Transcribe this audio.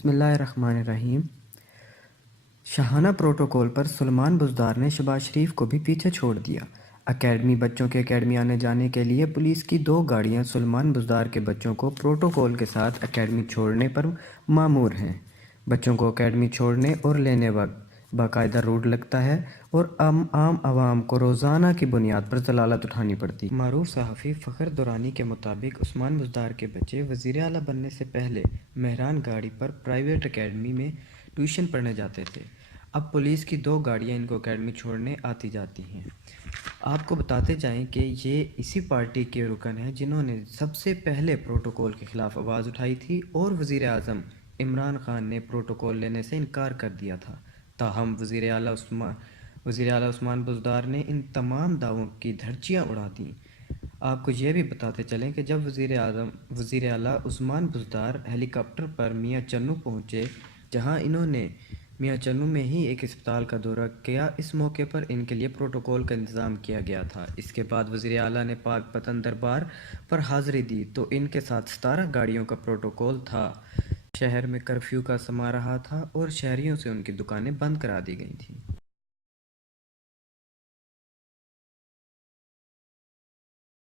بسم اللہ الرحمن الرحیم۔ شاہانہ پروٹوکول پر سلمان بزدار نے شہباز شریف کو بھی پیچھے چھوڑ دیا۔ بچوں کے اکیڈمی آنے جانے کے لیے پولیس کی 2 گاڑیاں سلمان بزدار کے بچوں کو پروٹوکول کے ساتھ اکیڈمی چھوڑنے پر مامور ہیں۔ بچوں کو اکیڈمی چھوڑنے اور لینے وقت باقاعدہ روٹ لگتا ہے اور عام عوام کو روزانہ کی بنیاد پر ضلالت اٹھانی پڑتی ہے۔ معروف صحافی فخر دورانی کے مطابق عثمان بزدار کے بچے وزیر اعلیٰ بننے سے پہلے مہران گاڑی پر پرائیویٹ اکیڈمی میں ٹیوشن پڑھنے جاتے تھے۔ اب پولیس کی 2 گاڑیاں ان کو اکیڈمی چھوڑنے آتی جاتی ہیں۔ آپ کو بتاتے جائیں کہ یہ اسی پارٹی کے رکن ہیں جنہوں نے سب سے پہلے پروٹوکول کے خلاف آواز اٹھائی تھی اور وزیر اعظم عمران خان نے پروٹوکول لینے سے انکار کر دیا تھا۔ تاہم وزیر اعلیٰ عثمان بزدار نے ان تمام دعووں کی دھجیاں اڑا دیں۔ آپ کو یہ بھی بتاتے چلیں کہ جب وزیر اعلیٰ عثمان بزدار ہیلی کاپٹر پر میاں چنوں پہنچے، جہاں انہوں نے میاں چنوں میں ہی ایک اسپتال کا دورہ کیا، اس موقع پر ان کے لیے پروٹوکول کا انتظام کیا گیا تھا۔ اس کے بعد وزیر اعلیٰ نے پاک پتن دربار پر حاضری دی تو ان کے ساتھ 17 گاڑیوں کا پروٹوکول تھا۔ شہر میں کرفیو کا سما رہا تھا اور شہریوں سے ان کی دکانیں بند کرا دی گئی تھیں۔